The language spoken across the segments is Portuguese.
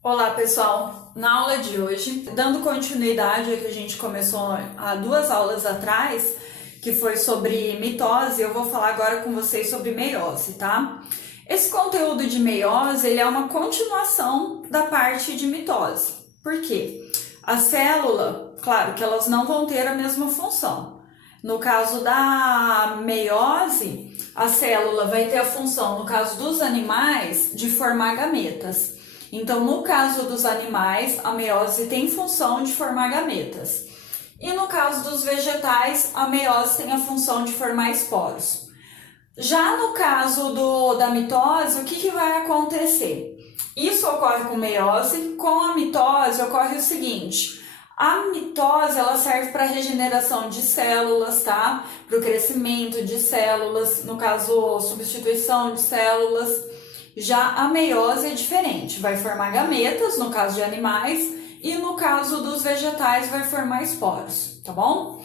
Olá pessoal, na aula de hoje, dando continuidade ao que a gente começou há 2 aulas atrás, que foi sobre mitose, eu vou falar agora com vocês sobre meiose, tá? Esse conteúdo de meiose, ele é uma continuação da parte de mitose. Por quê? A célula, claro que elas não vão ter a mesma função. No caso da meiose, a célula vai ter a função, no caso dos animais, de formar gametas. Então, no caso dos animais, a meiose tem função de formar gametas. E no caso dos vegetais, a meiose tem a função de formar esporos. Já no caso da mitose, o que vai acontecer? Isso ocorre com meiose. Com a mitose ocorre o seguinte: a mitose ela serve para regeneração de células, tá? Para o crescimento de células, no caso, substituição de células. Já a meiose é diferente, vai formar gametas, no caso de animais, e no caso dos vegetais vai formar esporos, tá bom?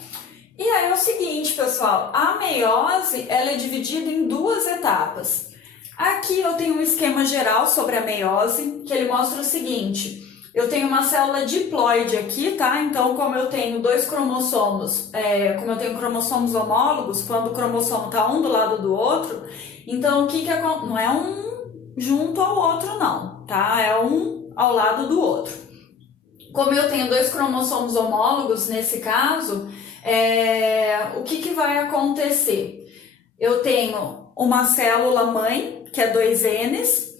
E aí é o seguinte, pessoal, a meiose ela é dividida em 2 etapas. Aqui eu tenho um esquema geral sobre a meiose, que ele mostra o seguinte: eu tenho uma célula diploide aqui, tá? Então, como eu tenho 2 cromossomos, como eu tenho cromossomos homólogos, quando o cromossomo tá um do lado do outro, então o que acontece? Não é um junto ao outro não, tá? É um ao lado do outro. Como eu tenho 2 cromossomos homólogos nesse caso, o que vai acontecer? Eu tenho uma célula mãe, que é 2Ns.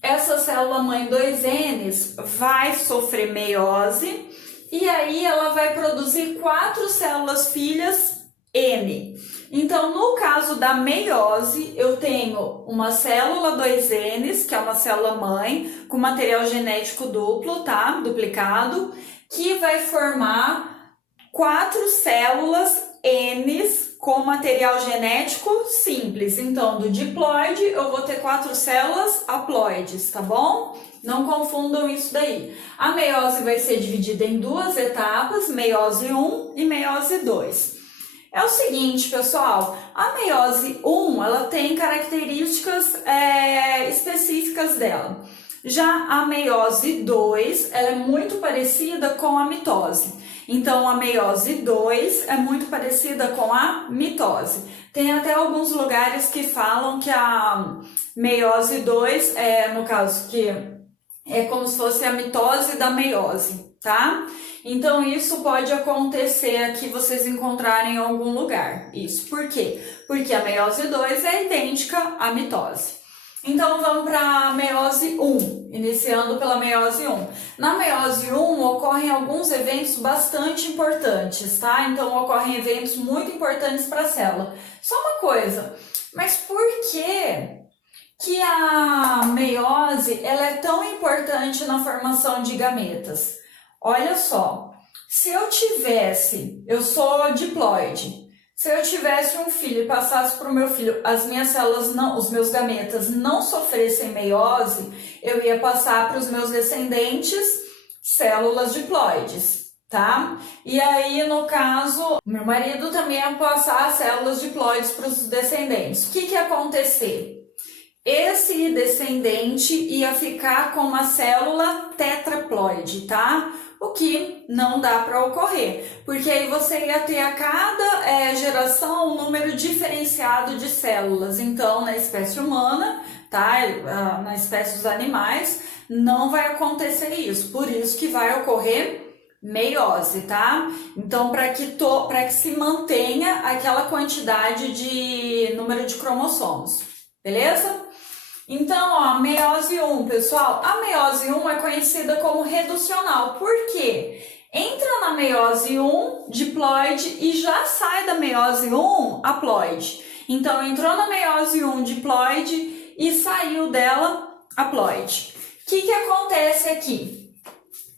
Essa célula mãe 2Ns vai sofrer meiose e aí ela vai produzir 4 células filhas N. Então, no caso da meiose, eu tenho uma célula 2Ns, que é uma célula mãe, com material genético duplo, tá? Duplicado, que vai formar 4 células Ns com material genético simples. Então, do diploide, eu vou ter 4 células haploides, tá bom? Não confundam isso daí. A meiose vai ser dividida em 2 etapas, meiose 1 e meiose 2. É o seguinte, pessoal, a meiose 1, ela tem características específicas dela. Já a meiose 2, ela é muito parecida com a mitose. Então, a meiose 2 é muito parecida com a mitose. Tem até alguns lugares que falam que a meiose 2 no caso, que é como se fosse a mitose da meiose, tá? Então, isso pode acontecer aqui, vocês encontrarem em algum lugar. Isso por quê? Porque a meiose 2 é idêntica à mitose. Então, vamos para a meiose 1, iniciando pela meiose 1. Na meiose 1, ocorrem alguns eventos bastante importantes, tá? Então, ocorrem eventos muito importantes para a célula. Só uma coisa, mas por que a meiose ela é tão importante na formação de gametas? Olha só, eu sou diploide, se eu tivesse um filho e passasse para o meu filho, as minhas células, os meus gametas não sofressem meiose, eu ia passar para os meus descendentes células diploides, tá? E aí, no caso, meu marido também ia passar células diploides para os descendentes. O que ia acontecer? Esse descendente ia ficar com uma célula tetraploide, tá? O que não dá para ocorrer, porque aí você ia ter a cada geração um número diferenciado de células. Então, na espécie humana, tá? Na espécie dos animais, não vai acontecer isso. Por isso que vai ocorrer meiose, tá? Então, para que se mantenha aquela quantidade de número de cromossomos, beleza? Então, ó, meiose 1, pessoal, a meiose 1 é conhecida como reducional. Por quê? Entra na meiose 1, diploide, e já sai da meiose 1, haploide. Então, entrou na meiose 1, diploide, e saiu dela, haploide. O que acontece aqui?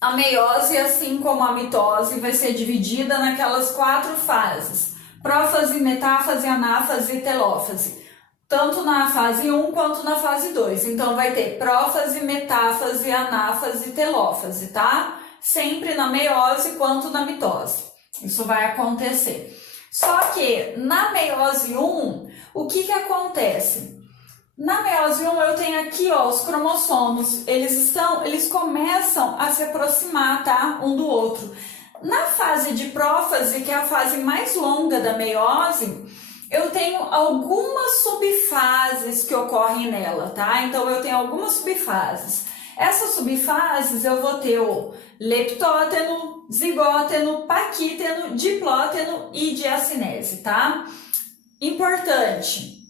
A meiose, assim como a mitose, vai ser dividida naquelas 4 fases: prófase, metáfase, anáfase e telófase. Tanto na fase 1 quanto na fase 2. Então, vai ter prófase, metáfase, anáfase e telófase, tá? Sempre na meiose quanto na mitose. Isso vai acontecer. Só que na meiose 1, o que acontece? Na meiose 1 eu tenho aqui, ó, os cromossomos, eles começam a se aproximar, tá, um do outro. Na fase de prófase, que é a fase mais longa da meiose, eu tenho algumas subfases que ocorrem nela, tá? Então eu tenho algumas subfases. Essas subfases eu vou ter o leptóteno, zigóteno, paquíteno, diplóteno e diacinese, tá? Importante.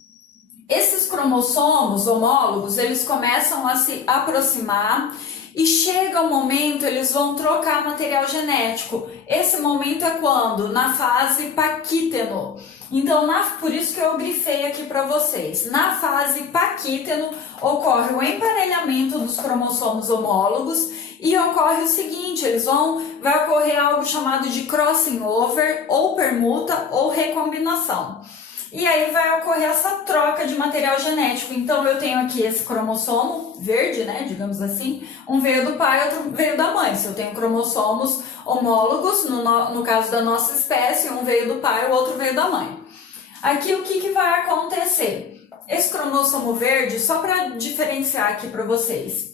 Esses cromossomos homólogos, eles começam a se aproximar e chega um momento, eles vão trocar material genético. Esse momento é quando? Na fase paquíteno. Então, por isso que eu grifei aqui para vocês. Na fase paquíteno, ocorre o emparelhamento dos cromossomos homólogos e ocorre o seguinte, vai ocorrer algo chamado de crossing over, ou permuta, ou recombinação. E aí vai ocorrer essa troca de material genético. Então, eu tenho aqui esse cromossomo verde, né, digamos assim, um veio do pai, outro veio da mãe. Se eu tenho cromossomos homólogos, no caso da nossa espécie, um veio do pai, o outro veio da mãe. Aqui, o que vai acontecer? Esse cromossomo verde, só para diferenciar aqui para vocês,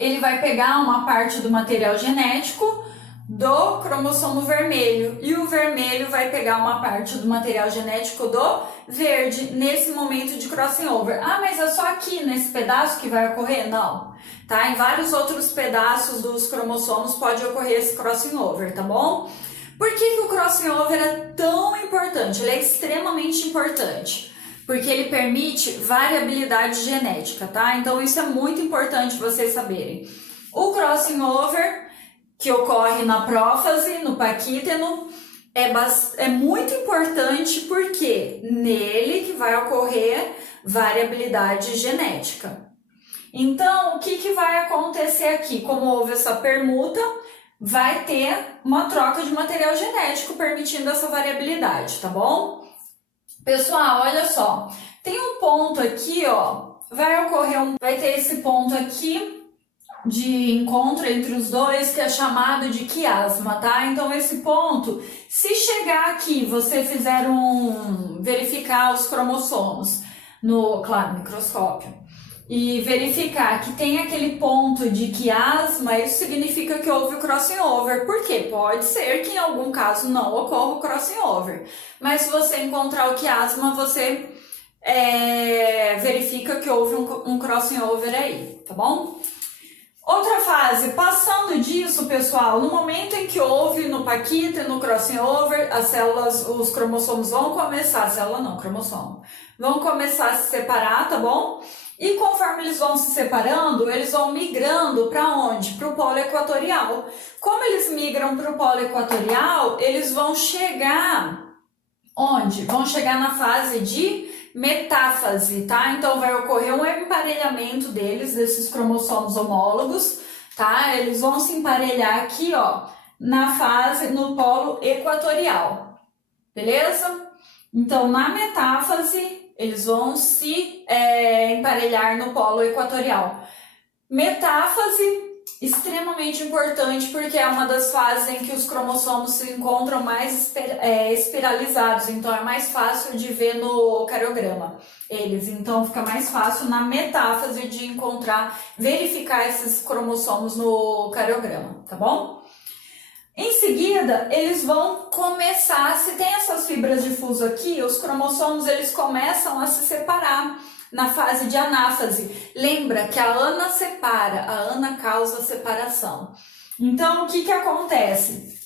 ele vai pegar uma parte do material genético do cromossomo vermelho e o vermelho vai pegar uma parte do material genético do verde nesse momento de crossing over. Ah, mas é só aqui nesse pedaço que vai ocorrer? Não, tá? Em vários outros pedaços dos cromossomos pode ocorrer esse crossing over, tá bom? Por que o crossing over é tão importante? Ele é extremamente importante, porque ele permite variabilidade genética, tá? Então isso é muito importante vocês saberem. O crossing over que ocorre na prófase, no paquíteno, é muito importante porque nele que vai ocorrer variabilidade genética. Então, o que vai acontecer aqui? Como houve essa permuta, vai ter uma troca de material genético permitindo essa variabilidade, tá bom? Pessoal, olha só, tem um ponto aqui, ó, vai ter esse ponto aqui de encontro entre os dois, que é chamado de quiasma, tá? Então, esse ponto, se chegar aqui, você verificar os cromossomos no microscópio, e verificar que tem aquele ponto de quiasma, isso significa que houve o crossing over. Por quê? Pode ser que em algum caso não ocorra o crossing over, mas se você encontrar o quiasma, você verifica que houve um crossing over aí, tá bom? Outra fase, passando disso, pessoal, no momento em que houve no paquíteno, no crossing over, as células, os cromossomos vão começar, cromossomo, vão começar a se separar, tá bom? E conforme eles vão se separando, eles vão migrando para onde? Para o polo equatorial. Como eles migram para o polo equatorial, eles vão chegar onde? Vão chegar na fase de metáfase, tá? Então vai ocorrer um emparelhamento desses cromossomos homólogos, tá? Eles vão se emparelhar aqui, ó, no polo equatorial, beleza? Então, na metáfase, eles vão se emparelhar no polo equatorial. Metáfase, extremamente importante, porque é uma das fases em que os cromossomos se encontram mais espiralizados, então é mais fácil de ver no cariograma eles, então fica mais fácil na metáfase de verificar esses cromossomos no cariograma, tá bom? Em seguida, eles vão começar, se tem essas fibras de fuso aqui, os cromossomos eles começam a se separar na fase de anáfase. Lembra que a ana separa, a ana causa separação. Então, o que acontece?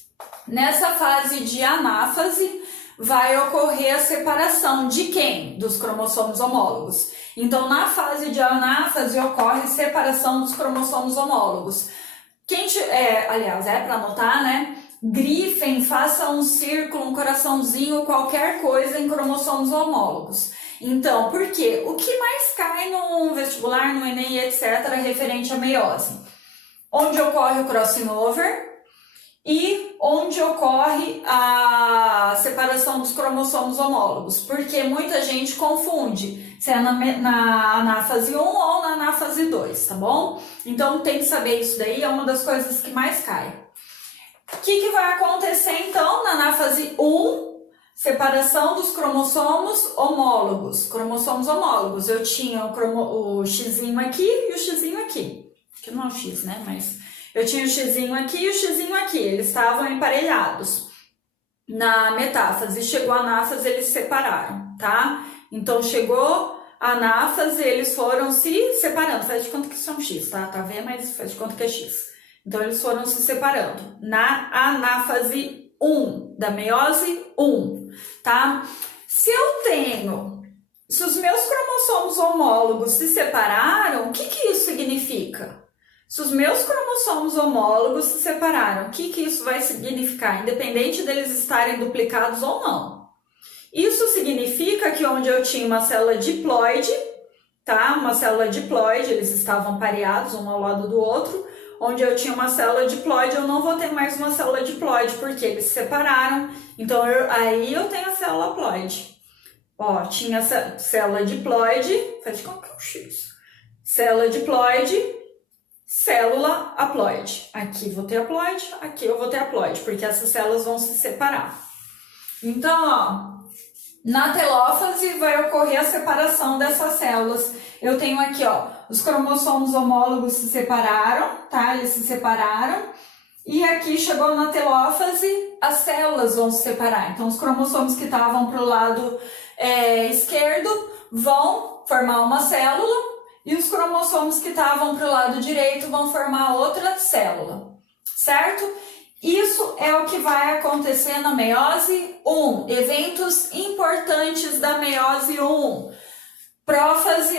Nessa fase de anáfase, vai ocorrer a separação de quem? Dos cromossomos homólogos. Então, na fase de anáfase, ocorre separação dos cromossomos homólogos. Aliás, para anotar, né? Grifem, faça um círculo, um coraçãozinho, qualquer coisa em cromossomos homólogos. Então, por quê? O que mais cai no vestibular, no Enem, etc., referente à meiose? Onde ocorre o crossing over e onde ocorre a separação dos cromossomos homólogos. Porque muita gente confunde se é na anáfase 1 ou na anáfase 2, tá bom? Então, tem que saber isso daí, é uma das coisas que mais cai. O que vai acontecer, então, na anáfase 1? separação dos cromossomos homólogos. Cromossomos homólogos. Eu tinha o Xzinho aqui e o Xzinho aqui. Que não é um X, né? Mas eu tinha o Xzinho aqui e o Xzinho aqui. Eles estavam emparelhados. Na metáfase, chegou a anáfase, eles se separaram, tá? Então, chegou a anáfase, eles foram se separando. Faz de conta que isso é um X, tá? Tá vendo? Mas faz de conta que é X. Então, eles foram se separando. Na anáfase 1, da meiose 1, tá? Se os meus cromossomos homólogos se separaram, o que que isso significa? Se os meus cromossomos homólogos se separaram, o que que isso vai significar? Independente deles estarem duplicados ou não. Isso significa que onde eu tinha uma célula diploide, tá? Uma célula diploide, eles estavam pareados um ao lado do outro. Onde eu tinha uma célula diploide, eu não vou ter mais uma célula diploide, porque eles se separaram. Então, aí eu tenho a célula haploide. Ó, tinha essa célula diploide, faz de conta que é um X. Célula diploide, célula haploide. Aqui vou ter haploide, aqui eu vou ter haploide, porque essas células vão se separar. Então, ó, na telófase vai ocorrer a separação dessas células. Eu tenho aqui, ó, os cromossomos homólogos se separaram, tá? Eles se separaram. E aqui chegou na telófase, as células vão se separar. Então, os cromossomos que estavam para o lado esquerdo vão formar uma célula. E os cromossomos que estavam para o lado direito vão formar outra célula, certo? Isso é o que vai acontecer na meiose 1. Eventos importantes da meiose 1.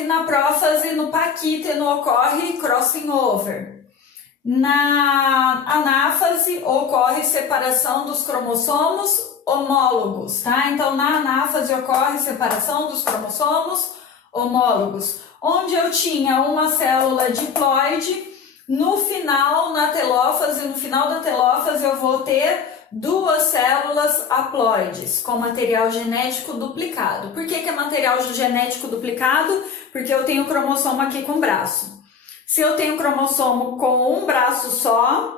Na prófase, no paquíteno, ocorre crossing over. Na anáfase, ocorre separação dos cromossomos homólogos, tá? Então, na anáfase, ocorre separação dos cromossomos homólogos. Onde eu tinha uma célula diploide, no final da telófase, eu vou ter duas células haploides com material genético duplicado. Por que é material genético duplicado? Porque eu tenho cromossomo aqui com braço. Se eu tenho cromossomo com um braço só,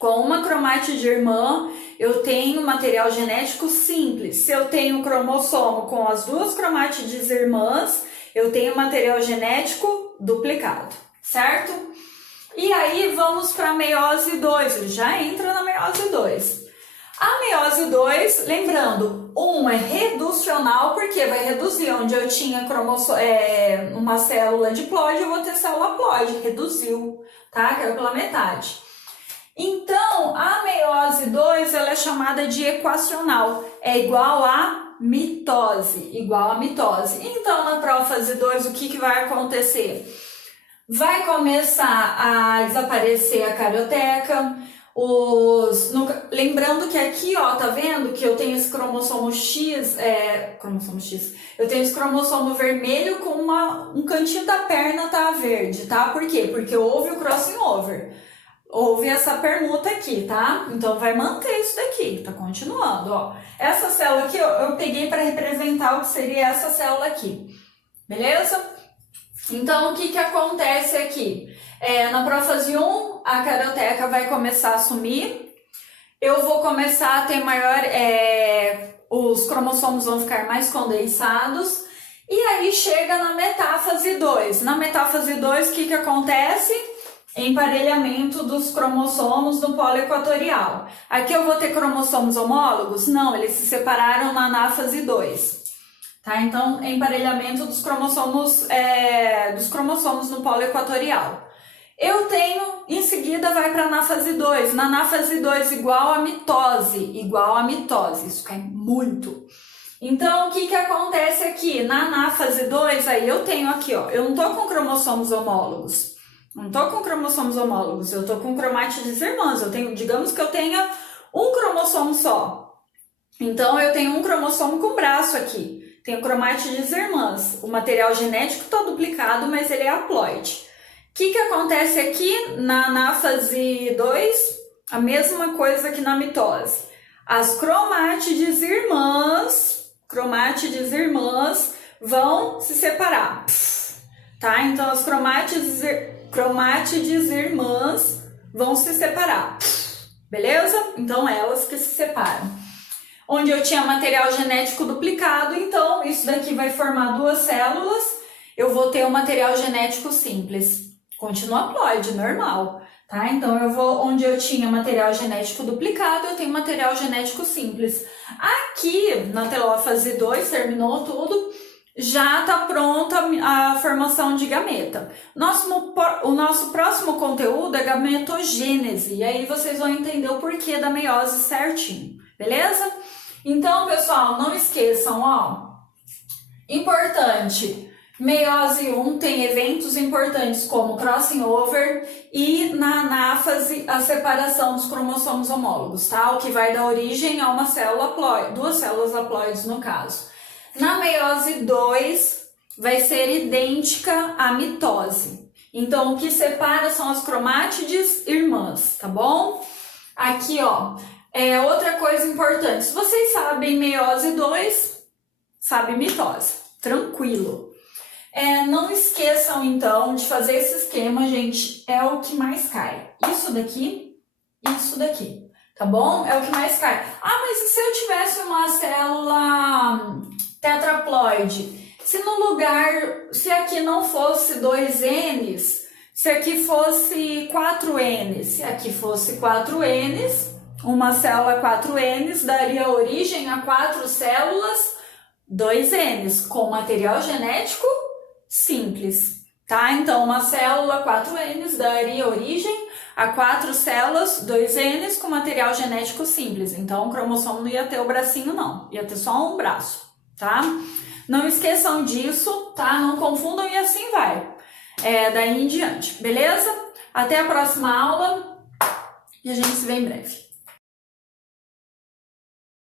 com uma cromátide irmã, eu tenho material genético simples. Se eu tenho cromossomo com as duas cromátides irmãs, eu tenho material genético duplicado, certo? E aí vamos para a meiose 2, ele já entra na meiose 2. A meiose 2, lembrando, 1 é reducional, porque vai reduzir. Onde eu tinha uma célula diploide, eu vou ter célula haploide, reduziu, tá? Que era pela metade. Então, a meiose 2, ela é chamada de equacional, é igual a mitose, Então, na prófase 2, o que vai acontecer? Vai começar a desaparecer a carioteca, lembrando que aqui, ó, tá vendo que eu tenho esse cromossomo X, eu tenho esse cromossomo vermelho com um cantinho da perna tá verde, tá? Por quê? Porque houve o crossing over. Houve essa permuta aqui, tá? Então, vai manter isso daqui, tá continuando, ó. Essa célula aqui, eu peguei para representar o que seria essa célula aqui, beleza? Então, o que acontece aqui? Na prófase 1, a carioteca vai começar a sumir, eu vou começar a ter os cromossomos vão ficar mais condensados, e aí chega na metáfase 2. Na metáfase 2, o que acontece? Emparelhamento dos cromossomos no polo equatorial. Aqui eu vou ter cromossomos homólogos? Não, eles se separaram na anáfase 2. Tá? Então, emparelhamento dos cromossomos no polo equatorial. Eu tenho, em seguida, vai para a anáfase 2. Na anáfase 2, igual a mitose. Isso é muito. Então, o que acontece aqui? Na anáfase 2, aí eu tenho aqui, ó, eu não tô com cromossomos homólogos. Eu tô com cromátides irmãs. Digamos que eu tenha um cromossomo só. Então, eu tenho um cromossomo com braço aqui. Tenho cromátides irmãs. O material genético está duplicado, mas ele é haploide. O que acontece aqui na anáfase 2? A mesma coisa que na mitose. As cromátides irmãs vão se separar. Tá? Então, as cromátides irmãs vão se separar. Beleza? Então, elas que se separam. onde eu tinha material genético duplicado, então isso daqui vai formar duas células, eu vou ter um material genético simples. Continua haploide, normal, tá? Então eu vou, onde eu tinha material genético duplicado, eu tenho material genético simples. Aqui, na telófase 2, terminou tudo, já está pronta a formação de gameta. O nosso próximo conteúdo é gametogênese, e aí vocês vão entender o porquê da meiose certinho, beleza? Então, pessoal, não esqueçam, ó, importante, meiose 1 tem eventos importantes como crossing over e na anáfase a separação dos cromossomos homólogos, tá? O que vai dar origem a uma célula haploide, duas células haploides no caso. Na meiose 2 vai ser idêntica à mitose. Então, o que separa são as cromátides irmãs, tá bom? Aqui, ó, outra coisa importante. Se vocês sabem meiose 2, sabe mitose. Tranquilo. Não esqueçam, então, de fazer esse esquema, gente. É o que mais cai. Isso daqui, tá bom? É o que mais cai. Ah, mas e se eu tivesse uma célula tetraploide? Se aqui não fosse 2 Ns, se aqui fosse 4 Ns, se aqui fosse 4 Ns, uma célula 4 Ns daria origem a 4 células 2 Ns, com material genético simples, tá? Então, uma célula 4 Ns daria origem a 4 células 2 Ns com material genético simples. Então, o cromossomo não ia ter o bracinho, não. Ia ter só um braço, tá? Não esqueçam disso, tá? Não confundam e assim vai. Daí em diante, beleza? Até a próxima aula e a gente se vê em breve.